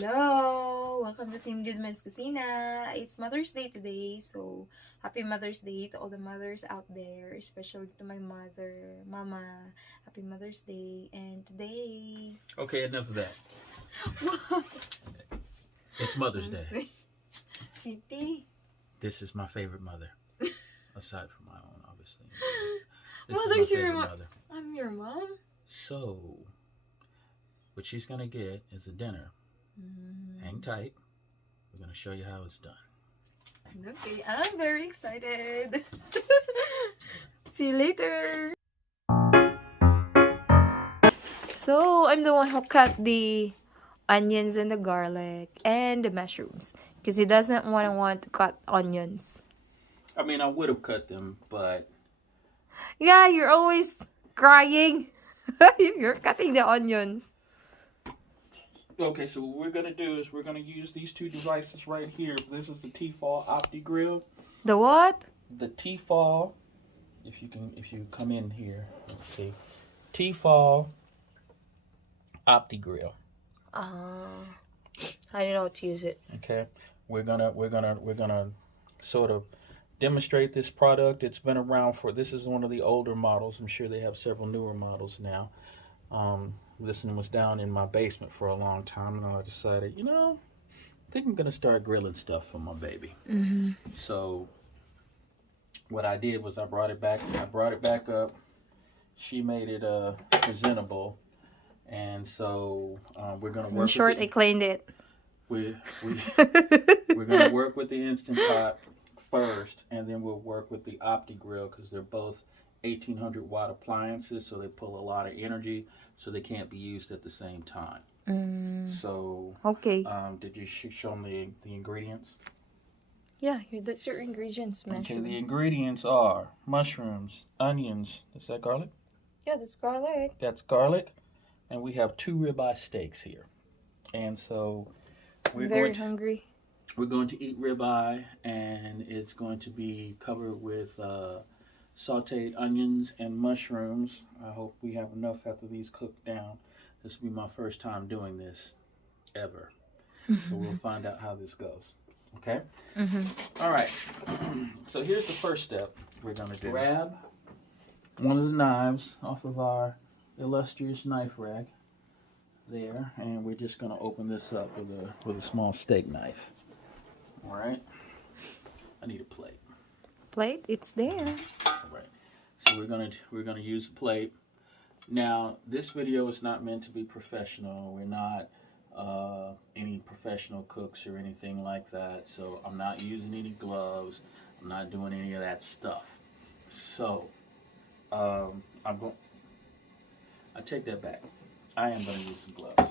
Hello! Welcome to Team Goodman's Kusina. It's Mother's Day today, so happy Mother's Day to all the mothers out there, especially to my mother, Mama. Happy Mother's Day. And today... Okay, enough of that. It's Mother's Day. Sweetie. This is my favorite mother. Aside from my own, obviously. Mother's your mother. I'm your mom. So, what she's going to get is a dinner. Hang tight. We're going to show you how it's done. Okay, I'm very excited. See you later. So, I'm the one who cut the onions and the garlic and the mushrooms because he doesn't want to cut onions. I mean, I would have cut them, but... Yeah, you're always crying if you're cutting the onions. Okay, so what we're going to do is we're going to use these two devices right here. This is the Tefal Opti Grill. The what? The Tefal, if you come in here, let's see. Tefal Opti Grill. I don't know how to use it. Okay. We're gonna sort of demonstrate this product. It's been around for, this is one of the older models. I'm sure they have several newer models now. This one was down in my basement for a long time, and I decided, you know, I think I'm gonna start grilling stuff for my baby. So what I did was I brought it back up. She made it presentable, and so we're gonna work. In short, I cleaned it. We're gonna work with the Instant Pot first, and then we'll work with the Opti Grill because they're both 1800 watt appliances, so they pull a lot of energy, so they can't be used at the same time. So okay. Did you show me the ingredients? Yeah, that's your ingredients. Okay, the ingredients are mushrooms, onions. Is that garlic? Yeah, that's garlic. That's garlic, and we have 2 ribeye steaks here, and so I'm very hungry. We're going to eat ribeye, and it's going to be covered with sauteed onions and mushrooms. I hope we have enough after these cook down. This will be my first time doing this ever. So we'll find out how this goes. Okay? All right. So here's the first step we're going to do. Grab one of the knives off of our illustrious knife rack there, and we're just going to open this up with a small steak knife. All right. I need a plate. Plate? It's there. All right. So we're gonna use a plate. Now, this video is not meant to be professional. We're not any professional cooks or anything like that. So I'm not using any gloves. I'm not doing any of that stuff. So I take that back. I am gonna use some gloves.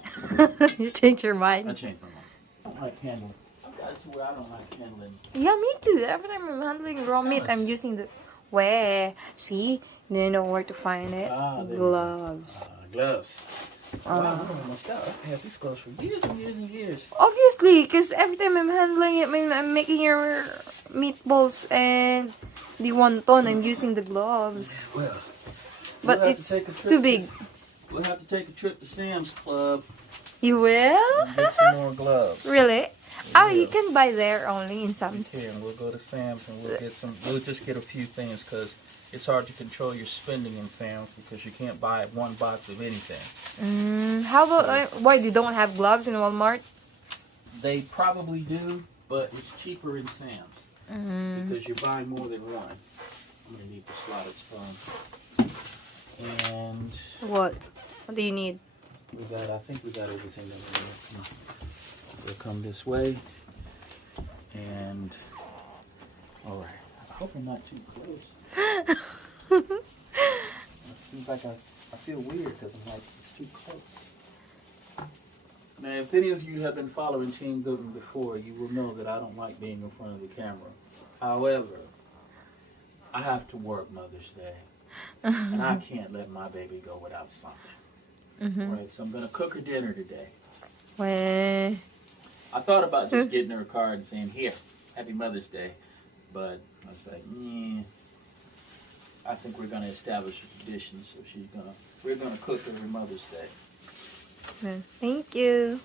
You changed your mind. I changed my mind. I don't like handling. That's where I don't like handling. Yeah, me too. Every time I'm handling raw meat, I'm using the... Where? See? You know where to find it. Gloves. Gloves. Wow, I must have had these gloves for years and years and years. Obviously, because every time I'm handling it, I'm making your meatballs and the wonton, I'm using the gloves. Well, but it's too big. We'll have to take a trip to Sam's Club. You will? And get some more gloves. Really? Oh, you can buy there only in Sam's. Yeah, and we'll go to Sam's and we'll get some. We'll just get a few things because it's hard to control your spending in Sam's because you can't buy one box of anything. How about why they don't have gloves in Walmart? They probably do, but it's cheaper in Sam's because you're buying more than one. I'm gonna need the slotted spoon. And what? What do you need? I think we got everything that we need. We'll come this way, and all right. I hope I'm not too close. It seems like I feel weird because I'm like it's too close. Now, if any of you have been following Team Goodman before, you will know that I don't like being in front of the camera. However, I have to work Mother's Day, and I can't let my baby go without something. All right, so I'm gonna cook her dinner today. Well, I thought about just getting her a card and saying, "Here, Happy Mother's Day," but I was like, I think we're gonna establish a tradition, so we're gonna cook her Mother's Day. Thank you.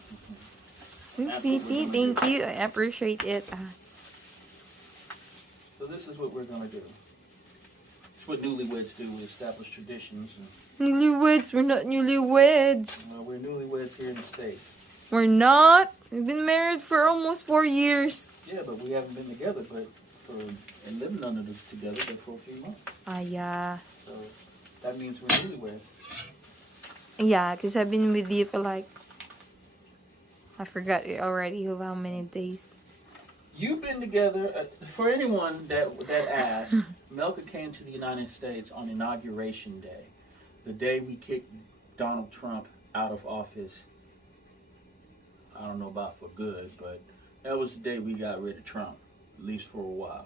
That's what we're Sweetie, gonna thank do. you. I appreciate it. So this is what we're gonna do. It's what newlyweds do. We establish traditions. Newlyweds, we're not newlyweds. We're newlyweds here in the States. We're not. We've been married for almost 4 years. Yeah, but we haven't been together, and living under together, but for a few months. Yeah. So that means we're newlyweds. Yeah, because I've been with you for like, I forgot it already of how many days. You've been together. For anyone that asked, Melka came to the United States on Inauguration Day, the day we kicked Donald Trump out of office. I don't know about for good, but that was the day we got rid of Trump, at least for a while.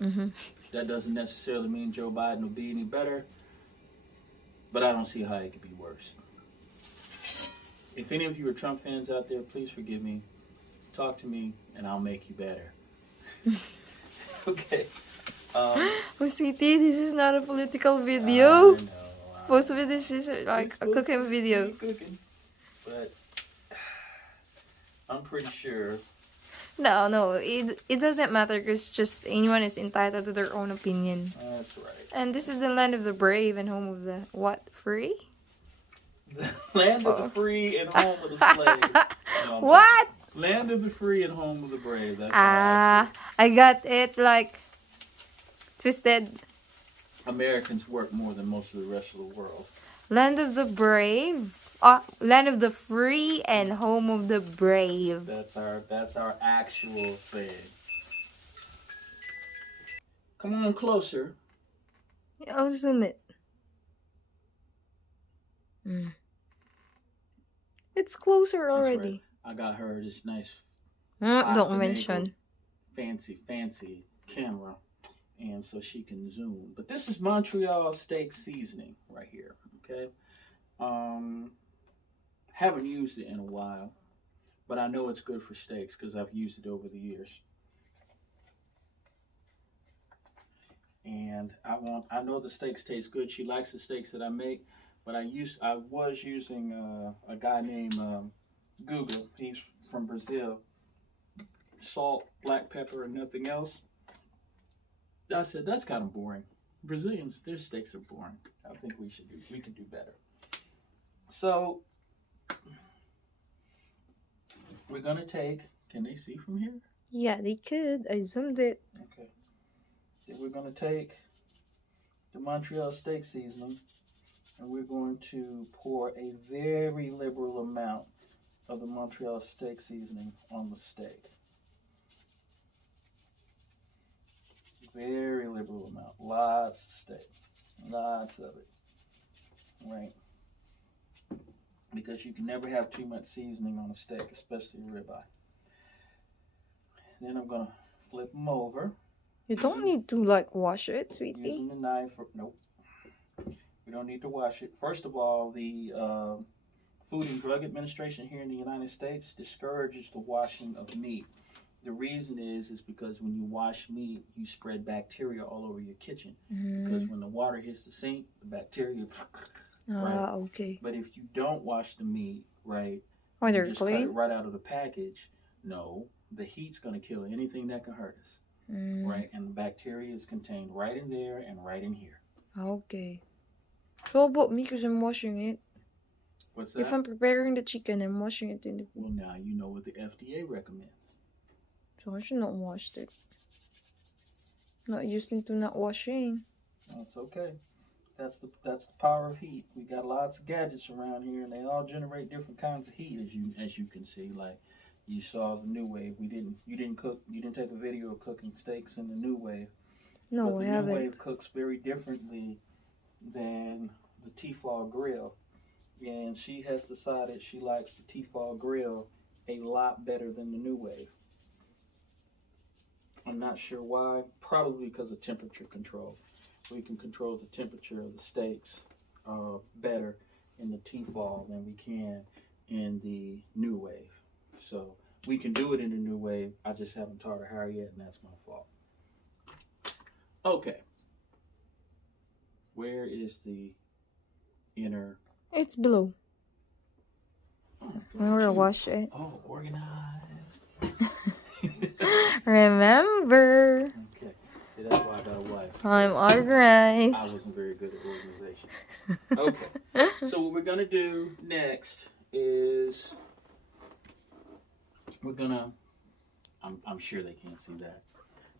Mm-hmm. That doesn't necessarily mean Joe Biden will be any better, but I don't see how it could be worse. If any of you are Trump fans out there, please forgive me. Talk to me, and I'll make you better. Okay. Oh, sweetie, this is not a political I video. know. Supposed to be this is like a cooking video. Cooking, but I'm pretty sure. No, it doesn't matter because just anyone is entitled to their own opinion. That's right. And this is the land of the brave and home of the what? Free? The land of the free and home of the slave. No, What? Land of the free and home of the brave. That's I got it like twisted. Americans work more than most of the rest of the world. Land of the brave. Land of the free and home of the brave. That's our actual thing. Come on closer. I'll zoom it. It's closer already. Right. I got her this nice Don't mention. fancy camera, and so she can zoom. But this is Montreal steak seasoning right here. Okay. Haven't used it in a while, but I know it's good for steaks because I've used it over the years. And I know the steaks taste good. She likes the steaks that I make, but I was using a guy named Guga. He's from Brazil. Salt, black pepper, and nothing else. I said that's kind of boring. Brazilians, their steaks are boring. I think we can do better. So we're gonna take. Can they see from here? Yeah, they could. I zoomed it. Okay. Then we're gonna take the Montreal steak seasoning, and we're going to pour a very liberal amount of the Montreal steak seasoning on the steak. Very liberal amount. Lots of steak. Lots of it. Right. Because you can never have too much seasoning on a steak, especially a ribeye. Then I'm going to flip them over. You don't need to like wash it, sweetie. Using the knife. Nope. We don't need to wash it. First of all, the Food and Drug Administration here in the United States discourages the washing of meat. The reason is because when you wash meat, you spread bacteria all over your kitchen. Because when the water hits the sink, the bacteria. Right? Okay. But if you don't wash the meat, right, Or they're you just clean? cut it right out of the package, no, the heat's going to kill anything that can hurt us. Right? And the bacteria is contained right in there and right in here. Okay. So about me because I'm washing it. What's that? If I'm preparing the chicken, I'm washing it in the... Well, now you know what the FDA recommends. So I should not wash it. Not used to not washing. That's okay. That's the power of heat. We got lots of gadgets around here, and they all generate different kinds of heat, as you can see. Like you saw the New Wave. You didn't take a video of cooking steaks in the New Wave. No, but I the haven't. New Wave cooks very differently than the Tefal grill, and she has decided she likes the Tefal grill a lot better than the New Wave. I'm not sure why. Probably because of temperature control. We can control the temperature of the steaks better in the Tefal than we can in the New Wave. So we can do it in the New Wave. I just haven't taught her how yet, and that's my fault. Okay. Where is the inner? It's below. Oh, I'm gonna wash it. Oh, organized. Remember, Okay. See, that's why I got a wife. I'm I organized. wasn't very good at organization. Okay. So what we're gonna do next is we're gonna. I'm sure they can't see that,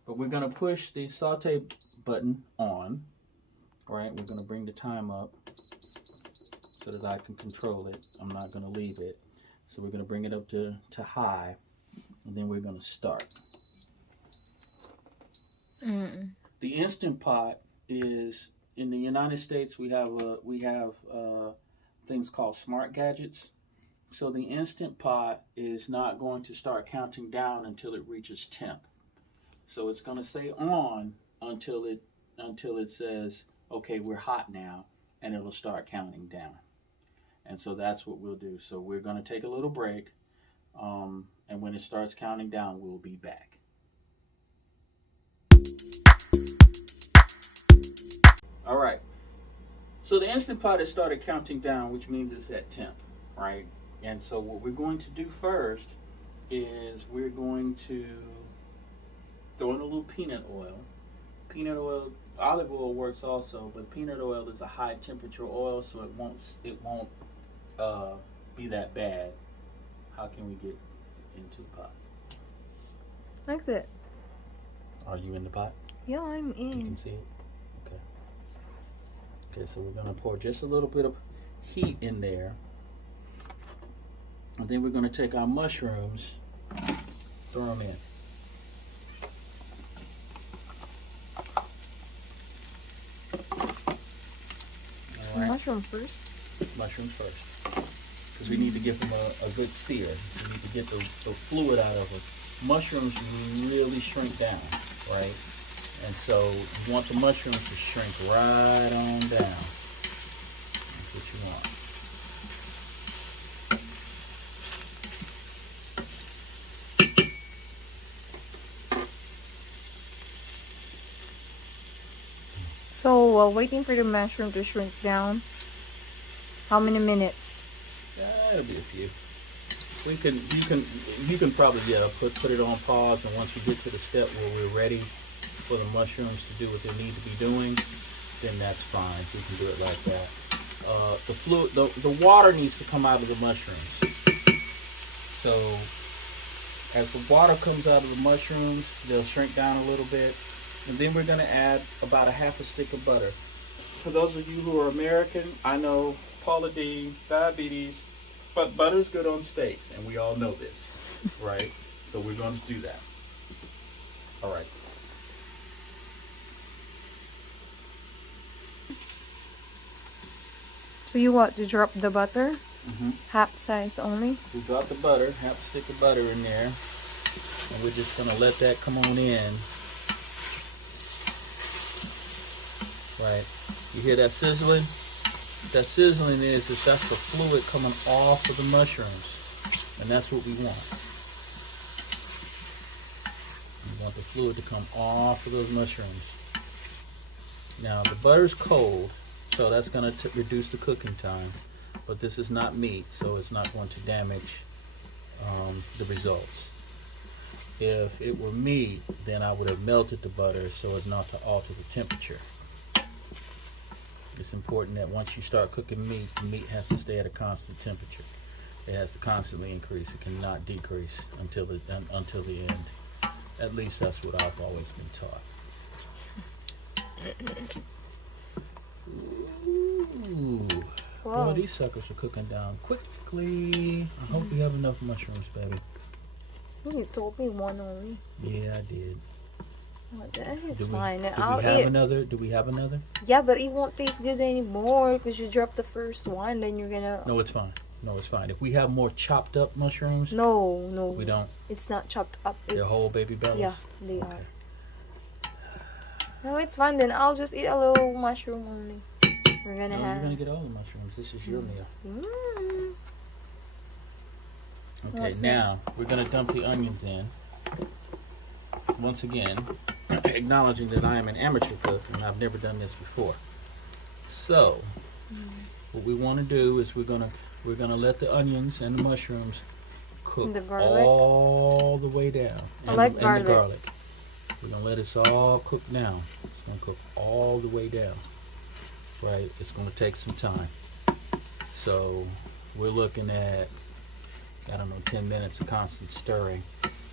but we're gonna push the saute button on. Right. We're gonna bring the time up so that I can control it. I'm not gonna leave it. So we're gonna bring it up to high, and then we're gonna start. The Instant Pot is in the United States. We have things called smart gadgets. So the Instant Pot is not going to start counting down until it reaches temp. So it's going to stay on until it says, okay, we're hot now, and it'll start counting down. And so that's what we'll do. So we're going to take a little break, and when it starts counting down, we'll be back. All right. So the Instant Pot has started counting down, which means it's at temp, right? And so what we're going to do first is we're going to throw in a little peanut oil. Peanut oil, olive oil works also, but peanut oil is a high temperature oil, so it won't be that bad. How can we get into the pot? Like that. Are you in the pot? Yeah, I'm in. You can see it? Okay. Okay, so we're going to pour just a little bit of heat in there. And then we're going to take our mushrooms, throw them in. So mushroom first? Mushrooms first. Because we need to give them a good sear. We need to get the fluid out of them. Mushrooms really shrink down, right? And so you want the mushrooms to shrink right on down. That's what you want. So while waiting for the mushroom to shrink down, how many minutes? It'll be a few. You can probably put it on pause, and once you get to the step where we're ready for the mushrooms to do what they need to be doing, then that's fine. We can do it like that. The water needs to come out of the mushrooms. So as the water comes out of the mushrooms, they'll shrink down a little bit, and then we're going to add about a half a stick of butter. For those of you who are American, I know Paula D, diabetes, but butter's good on steaks, and we all know this, right? So we're going to do that. All right. So you want to drop the butter? Mm-hmm. Half size only? We drop the butter, half a stick of butter in there, and we're just going to let that come on in. Right. You hear that sizzling? What that sizzling is that's the fluid coming off of the mushrooms, and that's what we want. We want the fluid to come off of those mushrooms. Now the butter's cold, so that's going to reduce the cooking time, but this is not meat, so it's not going to damage the results. If it were meat, then I would have melted the butter so as not to alter the temperature. It's important that once you start cooking meat, the meat has to stay at a constant temperature. It has to constantly increase. It cannot decrease until the end. At least that's what I've always been taught. Ooh. Boy, these suckers are cooking down quickly. I hope we have enough mushrooms, baby. You told me one only. Yeah, I did. It's fine. Do we have another? Yeah, but it won't taste good anymore because you dropped the first one. Then you're gonna. No, it's fine. No, it's fine. If we have more chopped up mushrooms. No. We don't. It's not chopped up. They're whole baby bells. Yeah, they are. No, it's fine. Then I'll just eat a little mushroom only. You're gonna get all the mushrooms. This is your meal. Mm. Okay, now we're gonna dump the onions in. Once again, acknowledging that I am an amateur cook and I've never done this before. So, what we want to do is we're gonna let the onions and the mushrooms cook The garlic? all the way down. I like and the garlic. garlic. We're going to let it all cook down. It's going to cook all the way down. Right? It's going to take some time. So we're looking at, I don't know, 10 minutes of constant stirring.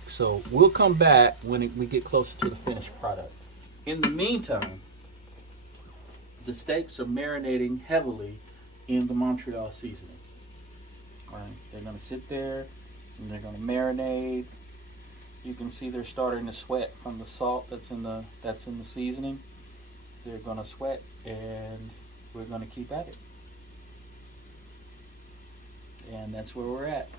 So we'll come back when we get closer to the finished product. In the meantime, the steaks are marinating heavily in the Montreal seasoning. Right? They're going to sit there and they're going to marinate. You can see they're starting to sweat from the salt that's in the seasoning. They're going to sweat, and we're going to keep at it. And that's where we're at.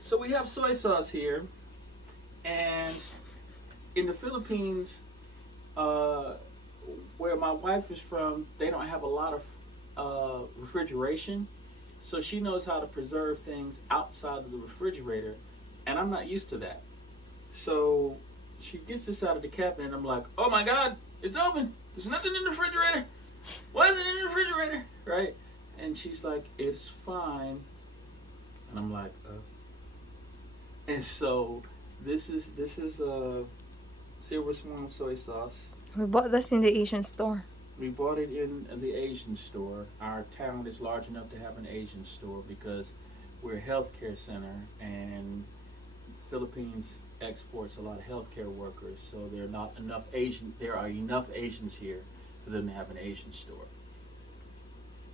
So we have soy sauce here, and in the Philippines, where my wife is from, they don't have a lot of refrigeration, so she knows how to preserve things outside of the refrigerator, and I'm not used to that. So she gets this out of the cabinet, and I'm like, oh my God, it's open. There's nothing in the refrigerator. Why is it in the refrigerator? Right? And she's like, it's fine. And I'm like, And so this is silver swan soy sauce. We bought this in the Asian store. We bought it in the Asian store. Our town is large enough to have an Asian store because we're a healthcare center, and Philippines exports a lot of healthcare workers. So there are enough Asians here for them to have an Asian store.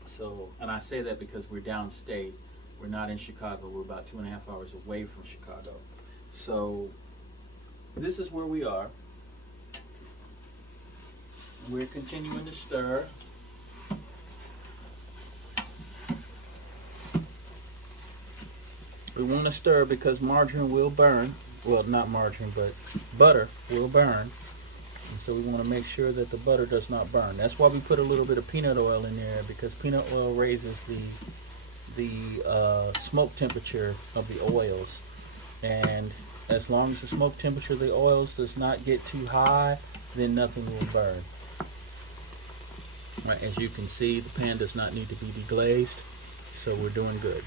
So, and I say that because we're downstate. We're not in Chicago. We're about 2.5 hours away from Chicago. So this is where we are. We're continuing to stir. We want to stir because margarine will burn. Well, not margarine, but butter will burn. And so we want to make sure that the butter does not burn. That's why we put a little bit of peanut oil in there, because peanut oil raises the smoke temperature of the oils. And as long as the smoke temperature of the oils does not get too high, then nothing will burn. Right, as you can see, the pan does not need to be deglazed, so we're doing good.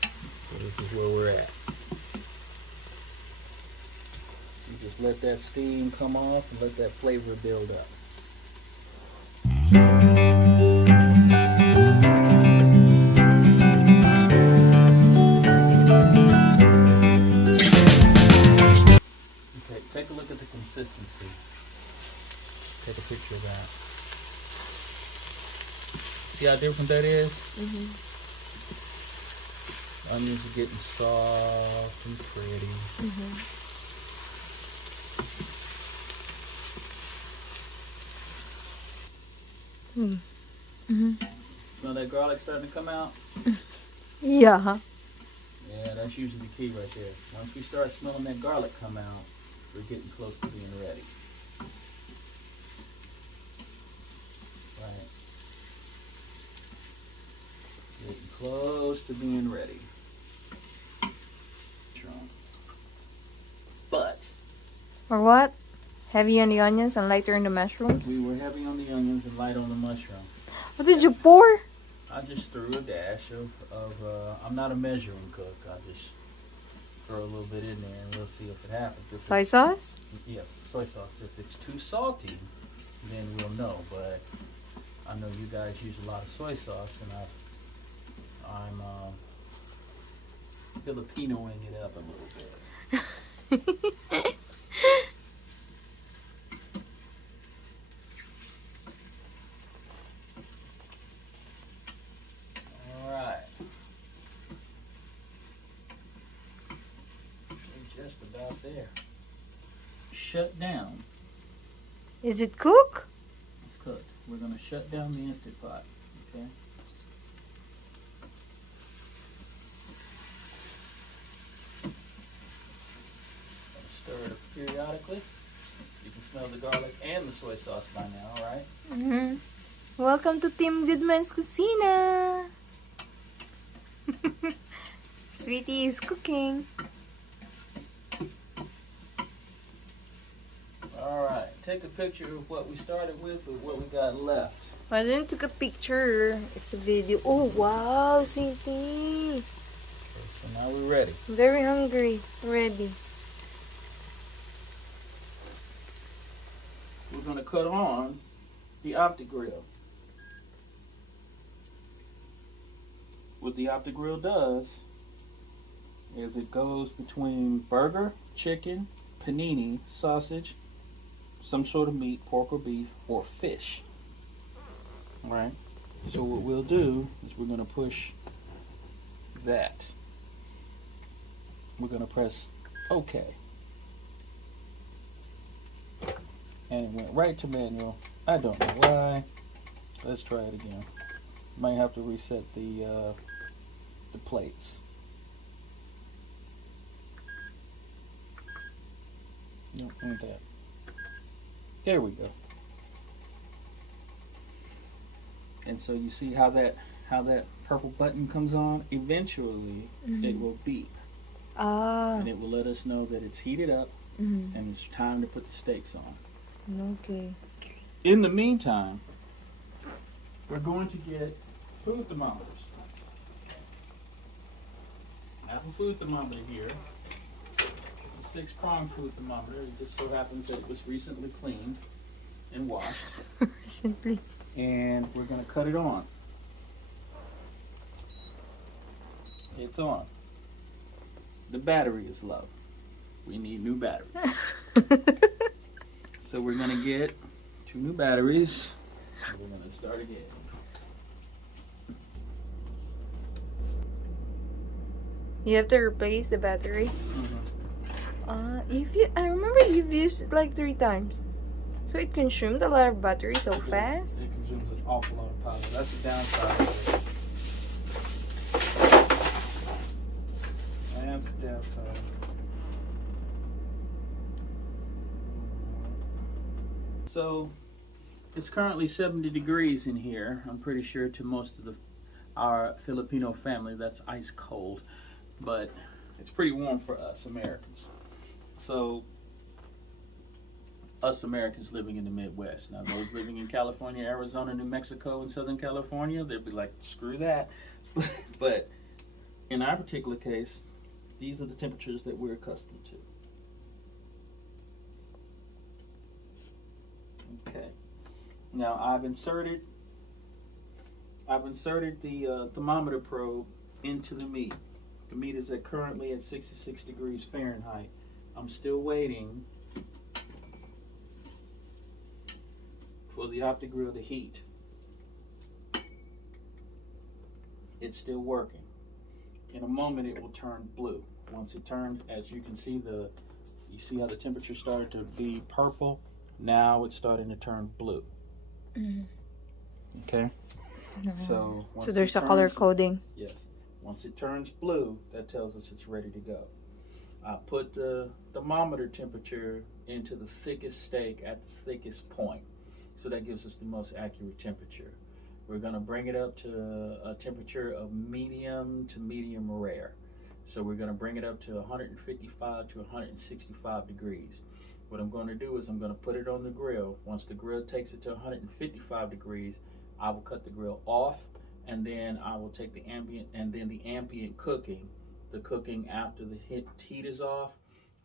So this is where we're at. You just let that steam come off and let that flavor build up. Okay, take a look at the consistency. Take a picture of that. See how different that is? Mm-hmm. Onions are getting soft and pretty. Mm-hmm. Mm-hmm. Smell that garlic starting to come out? Yeah. Yeah, that's usually the key right there. Once we start smelling that garlic come out, we're getting close to being ready. Right. Getting close to being ready. But Or what? Heavy on the onions and lighter on the mushrooms? we were heavy on the onions and light on the mushroom. What did you pour? I just threw a dash of I'm not a measuring cook. I just throw a little bit in there and we'll see if it happens. If Soy sauce? Yes, soy sauce. If it's too salty, then we'll know. But I know you guys use a lot of soy sauce, and I'm Filipinoing it up a little bit. All right. We're just about there. Shut down. Is it cooked? It's cooked. We're going to shut down the Instant Pot. Okay. Stir it up periodically. You can smell the garlic and the soy sauce by now, right? Mm-hmm. Welcome to Team Goodman's Cucina. Sweetie is cooking. Alright, take a picture of what we started with what we got left. I didn't take a picture. It's a video. Oh, wow, Sweetie. Okay, so now we're ready. I'm very hungry. Ready. We're going to cut on the OptiGrill. What the OptiGrill does is it goes between burger, chicken, panini, sausage, some sort of meat, pork or beef, or fish. Alright? So what we'll do is we're going to push that. We're going to press OK. And it went right to manual. I don't know why. Let's try it again. Might have to reset the plates. Nope, ain't that. There we go. And so you see how that purple button comes on? Eventually it will beep. And it will let us know that it's heated up and it's time to put the steaks on. Okay. In the meantime, we're going to get food thermometers. I have a food thermometer here. It's a 6-prong food thermometer. It just so happens that it was recently cleaned and washed. Recently. And we're going to cut it on. It's on. The battery is low. We need new batteries. So we're going to get 2 new batteries. And we're going to start again. You have to replace the battery. I remember you've used it like 3 times. So it consumed a lot of battery so fast. It consumes an awful lot of power. That's the downside of it. That's the downside. So it's currently 70 degrees in here. I'm pretty sure to most of our Filipino family that's ice cold, but it's pretty warm for us Americans. So us Americans living in the Midwest. Now those living in California, Arizona, New Mexico, and Southern California, they'd be like, screw that. But in our particular case, these are the temperatures that we're accustomed to. Okay. Now I've inserted the thermometer probe into the meat. The meat is currently at 66 degrees Fahrenheit. I'm still waiting for the OptiGrill to heat. It's still working. In a moment it will turn blue. Once it turns, as you can see, you see how the temperature started to be purple. Now it's starting to turn blue. Okay. So there's a color coding. Yes. Once it turns blue, that tells us it's ready to go. I put the thermometer temperature into the thickest steak at the thickest point. So that gives us the most accurate temperature. We're going to bring it up to a temperature of medium to medium rare. So we're going to bring it up to 155 to 165 degrees. What I'm going to do is I'm going to put it on the grill. Once the grill takes it to 155 degrees, I will cut the grill off, and then I will take the ambient cooking, the cooking after the heat is off,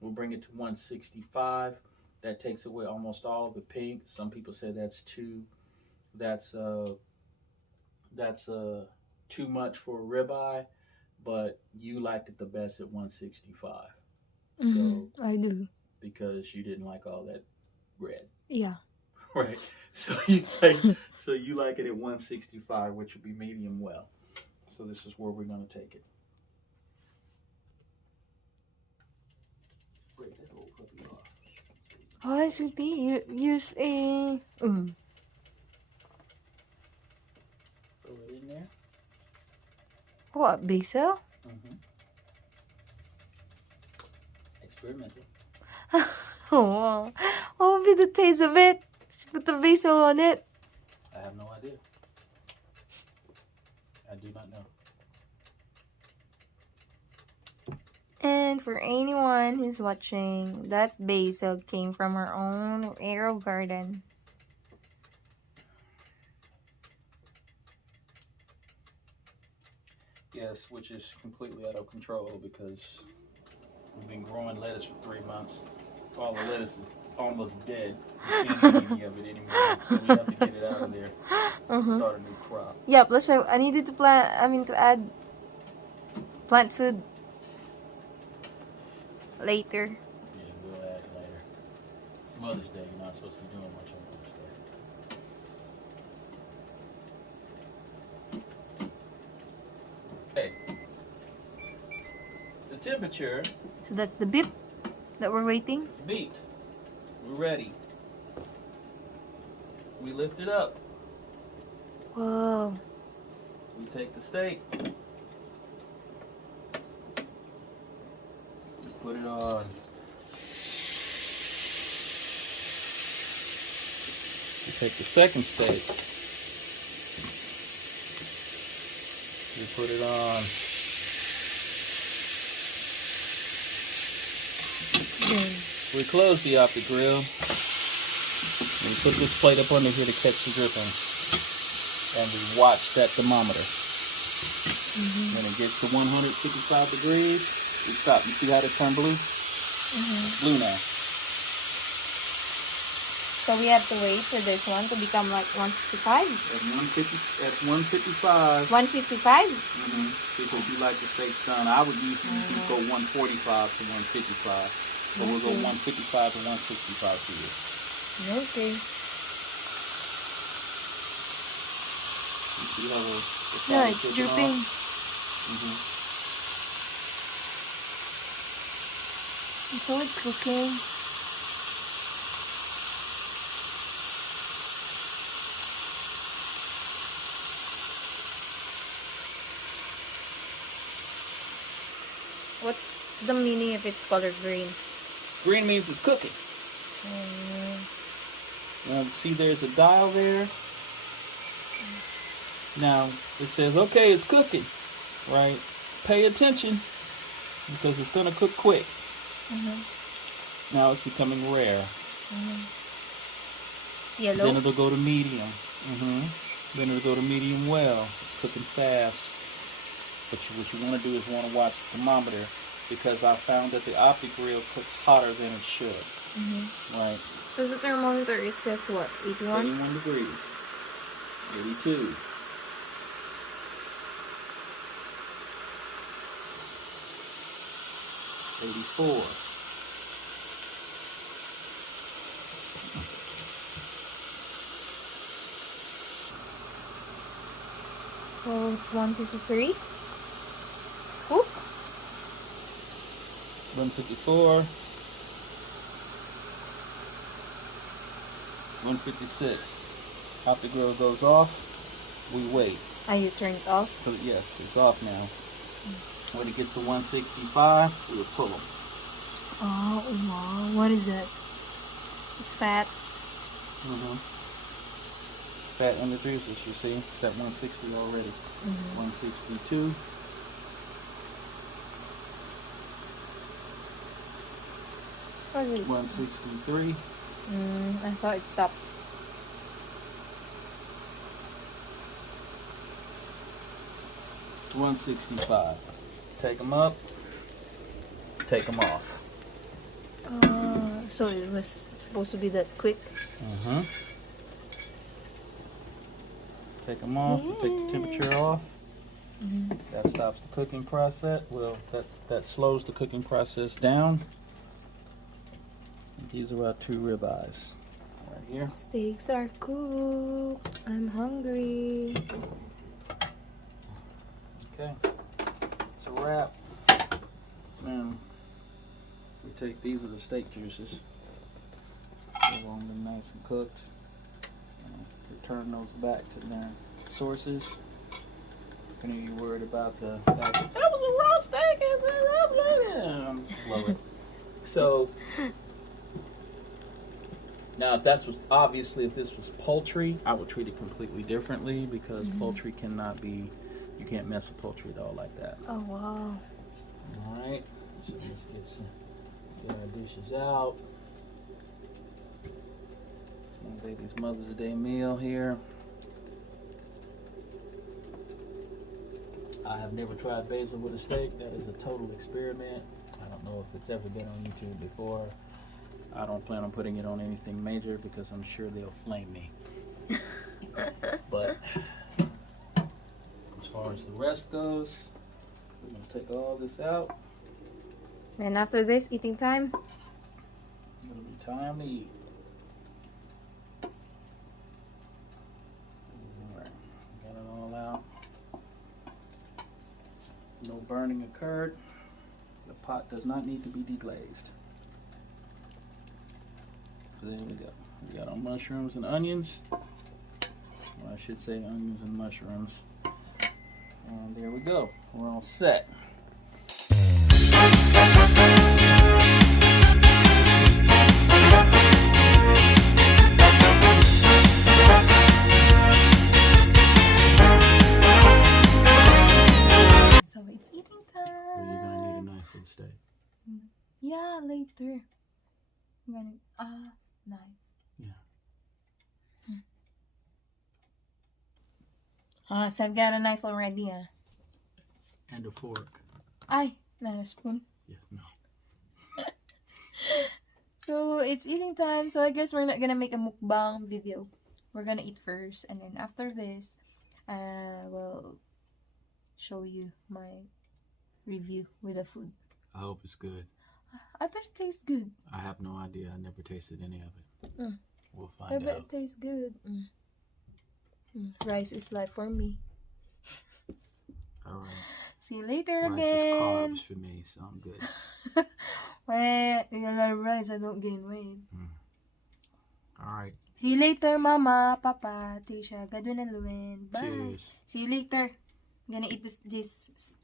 we'll bring it to 165. That takes away almost all of the pink. Some people say that's too much for a ribeye, but you liked it the best at 165. So I do. Because you didn't like all that red. Yeah. Right. So you like it at 165, which would be medium well. So this is where we're going to take it. Break that little puppy off. Oh, sweetie, you use a... Throw it in there. What, basil? Experimental. Oh, what would be the taste of it? Put the basil on it. I have no idea. I do not know. And for anyone who's watching, that basil came from our own arrow garden. Yes, which is completely out of control because we've been growing lettuce for 3 months. All the lettuce is almost dead. We can't eat any of it anymore, so we have to get it out of there and start a new crop. Yeah, plus I needed to to add plant food later. Yeah, we'll add it later. It's Mother's Day. You're not supposed to be doing much on Mother's Day. Okay. The temperature So that's the beep that we're waiting. is beat. We're ready. We lift it up. Whoa. We take the steak. We put it on. We take the second steak. We put it on. We close the optic grill. And we put this plate up under here to catch the dripping. And we watch that thermometer. When it gets to 155 degrees, we stop. You see how it turned blue? Blue now. So we have to wait for this one to become like 155. At 155. 155? Because you like the steaks done. I would usually go 145 to 155. But we'll go 155 to 165 for you. Okay. You see how the Yeah, it's dripping. So it's cooking. What's the meaning if it's colored green? Green means it's cooking. Now, see there's a dial there. Now, it says, okay, it's cooking, right? Pay attention because it's going to cook quick. Now it's becoming rare. Yellow? Then it'll go to medium. Then it'll go to medium well. It's cooking fast. But what you want to do is want to watch the thermometer because I found that the optic grill cooks hotter than it should. Right? So the thermometer, it says what? 81? 81 degrees. 82. 84. So it's 153. Scoop. 154. 156. Optic grill goes off. We wait. Ah, you turned it off? So yes, it's off now. When it gets to 165, we'll pull them. Oh, wow. What is that? It's fat. Fat in the juices, you see. It's at 160 already. 162. What is it? 163. I thought it stopped. 165. Take them up. Take them off. So it was supposed to be that quick. Take them off. You take the temperature off. That stops the cooking process. Well, that slows the cooking process down. And these are our 2 ribeyes right here. Steaks are cooked. I'm hungry. Okay, it's a wrap. Now, we take these are the steak juices. Get along them nice and cooked. Return those back to their sources. If any of you worried about the fact that was a raw steak, blow it. So now, if this was poultry, I would treat it completely differently because poultry cannot be. You can't mess with poultry at all like that. Oh, wow. Alright, so dishes out. It's my baby's Mother's Day meal here. I have never tried basil with a steak. That is a total experiment. I don't know if it's ever been on YouTube before. I don't plan on putting it on anything major because I'm sure they'll flame me. But as far as the rest goes, we're going to take all this out. And after this, eating time. It'll be time to eat. Alright, got it all out. No burning occurred. The pot does not need to be deglazed. There we go. We got our mushrooms and onions. Well, I should say onions and mushrooms. And there we go. We're all set. So it's eating Well, you're gonna need a time. knife for the steak. Yeah, later. I'm gonna knife. Yeah. So I've got a knife already. And a fork. Ay, not a spoon. Yeah, no. So it's eating time. So I guess we're not gonna make a mukbang video. We're gonna eat first, and then after this, we'll show you my review with the food. I hope it's good. I bet it tastes good. I have no idea. I never tasted any of it. We'll I find bet out. it tastes good. Rice is life for me. All right. See you later Rice again. is carbs for me, so I'm good. Well, in a lot of rice, I don't gain weight. All right. See you later, Mama, Papa, Tisha, Godwin, and Luwin. Bye. Cheers. See you later. I'm gonna eat this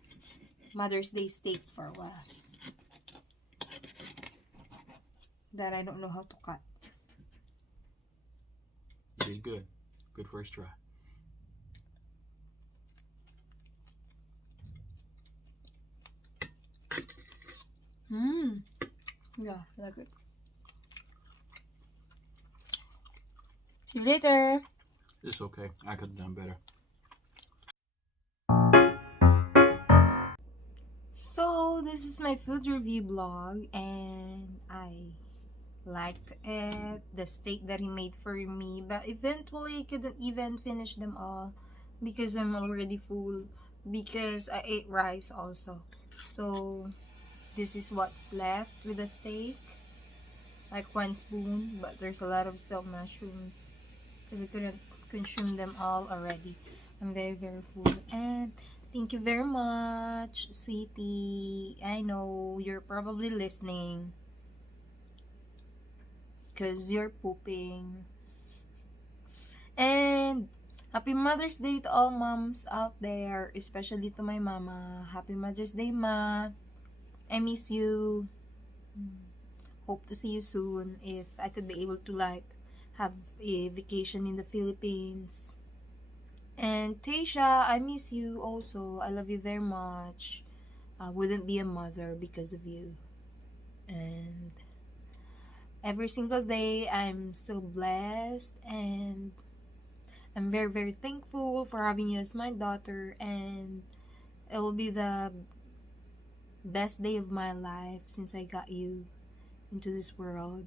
Mother's Day steak for a while. That I don't know how to cut. You did good. Good first try. Yeah, I like it. See you later. It's okay. I could have done better. So this is my food review blog, and I liked it, the steak that he made for me, but eventually I couldn't even finish them all because I'm already full, because I ate rice also. So this is what's left with the steak, like 1 spoon, but there's a lot of still mushrooms because I couldn't consume them all already. I'm very full, and thank you very much, sweetie. I know you're probably listening because you're pooping. And happy Mother's Day to all moms out there, especially to my mama. Happy Mother's Day, Ma. I miss you. Hope to see you soon if I could be able to have a vacation in the Philippines. And Tasha, I miss you also. I love you very much. I wouldn't be a mother because of you. And every single day, I'm still blessed. And I'm very thankful for having you as my daughter. And it will be the best day of my life since I got you into this world.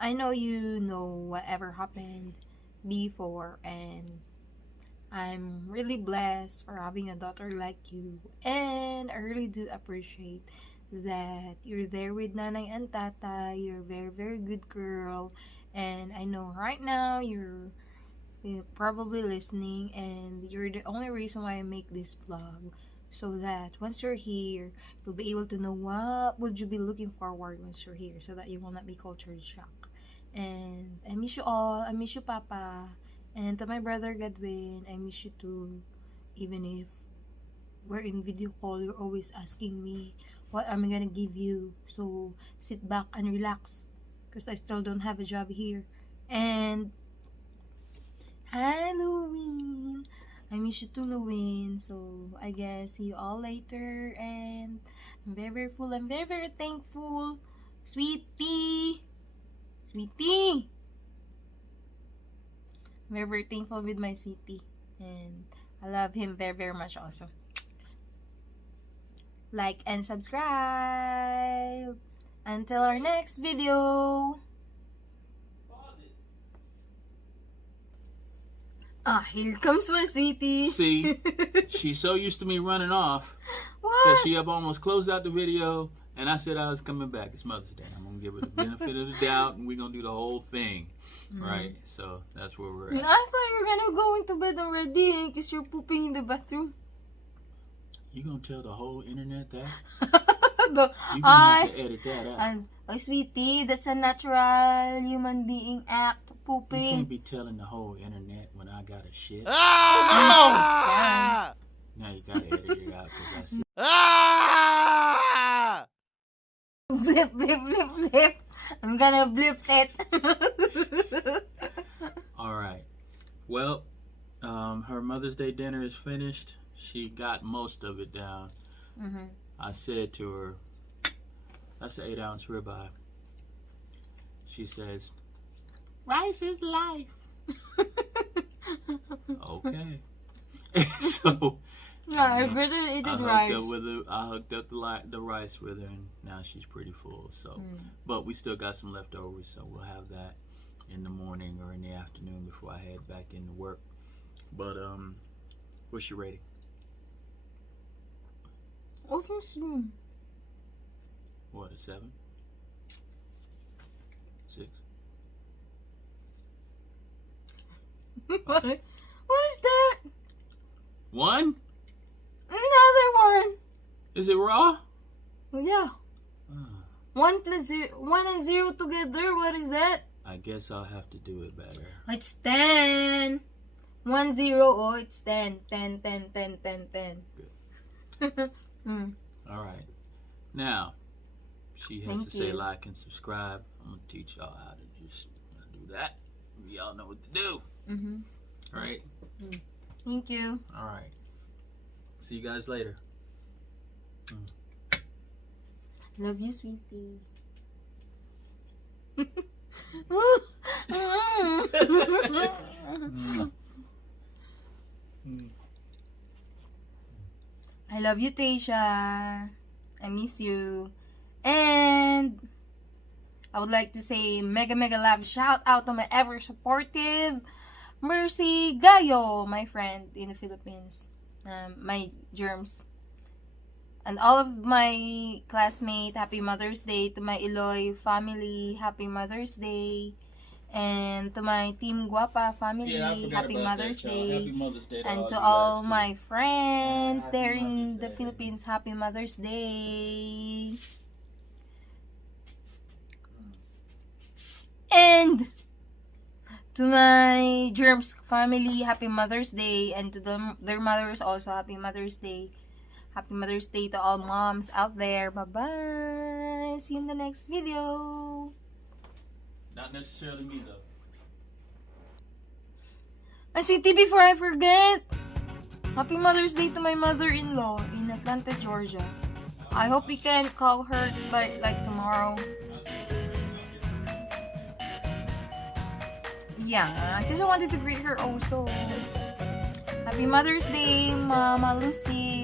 I know you know whatever happened before, and I'm really blessed for having a daughter like you, and I really do appreciate that you're there with Nanay and Tata. You're a very good girl, and I know right now you're probably listening, and you're the only reason why I make this vlog, so that once you're here, you'll be able to know what would you be looking forward once you're here, so that you will not be culture shock. And I miss you all. I miss you, Papa. And to my brother Godwin, I miss you too. Even if we're in video call, you're always asking me, what am I gonna give you? So sit back and relax, because I still don't have a job here. And Halloween, I miss you too, Luwin. So I guess see you all later. And I'm very full. I'm very thankful Sweetie! Sweetie! I'm very, very thankful with my sweetie. And I love him very, very much also. Like and subscribe. Until our next video. Ah, here comes my sweetie. See, she's so used to me running off that What? she up almost closed out the video, and I said I was coming back. It's Mother's Day. I'm gonna give her the benefit of the doubt, and we're gonna do the whole thing, right? So that's where we're at. I thought you were gonna go into bed already because you're pooping in the bathroom. You gonna tell the whole internet that? The- You gonna have to edit that out. And, oh, sweetie, that's a natural human being act, You pooping. can't be telling the whole internet when I got a shit. Ah! Now you gotta edit it out because I see. Ah! Blip, blip, blip, blip. I'm gonna blip it. All right. Well, her Mother's Day dinner is finished. She got most of it down. Mm-hmm. I said to her, that's an 8-ounce ribeye. She says, rice is life. Okay. So Yeah, I guess I ate I it hooked rice. up with her. I hooked up the rice with her, and now she's pretty full. So, but we still got some leftovers, so we'll have that in the morning or in the afternoon before I head back into work. But what's your rating? Obviously. What, a 7? 6? What is that? 1? Another one. Is it raw? Yeah. Ah, 1 plus 0, 1 and 0 together. What is that? I guess I'll have to do it better. It's 10. 1 0. Oh, it's 10. 10, 10, 10, 10, 10. All right. Now, she has Thank to say you. like and subscribe. I'm going to teach y'all how to just do that. Y'all know what to do. Mm-hmm. All right? Thank you. All right. See you guys later. Love you, sweetie. I love you, Tasha. I miss you. And I would like to say mega love shout out to my ever supportive Mercy Gayo, my friend in the Philippines. My germs. And all of my classmates, happy Mother's Day. To my Iloy family, happy Mother's Day. And to my Team Guapa family, happy Mother's Day. Happy Mother's Day to And all to you all guys, my friends Happy there in Mother's the Day. Philippines, happy Mother's Day. And to my Germs family, happy Mother's Day. And to their mothers also, happy Mother's Day. Happy Mother's Day to all moms out there. Bye-bye. See you in the next video. Not necessarily me, though. My sweetie, before I forget, happy Mother's Day to my mother-in-law in Atlanta, Georgia. I hope we can call her by like tomorrow. Yeah, because I wanted to greet her also. Happy Mother's Day, Mama Lucy.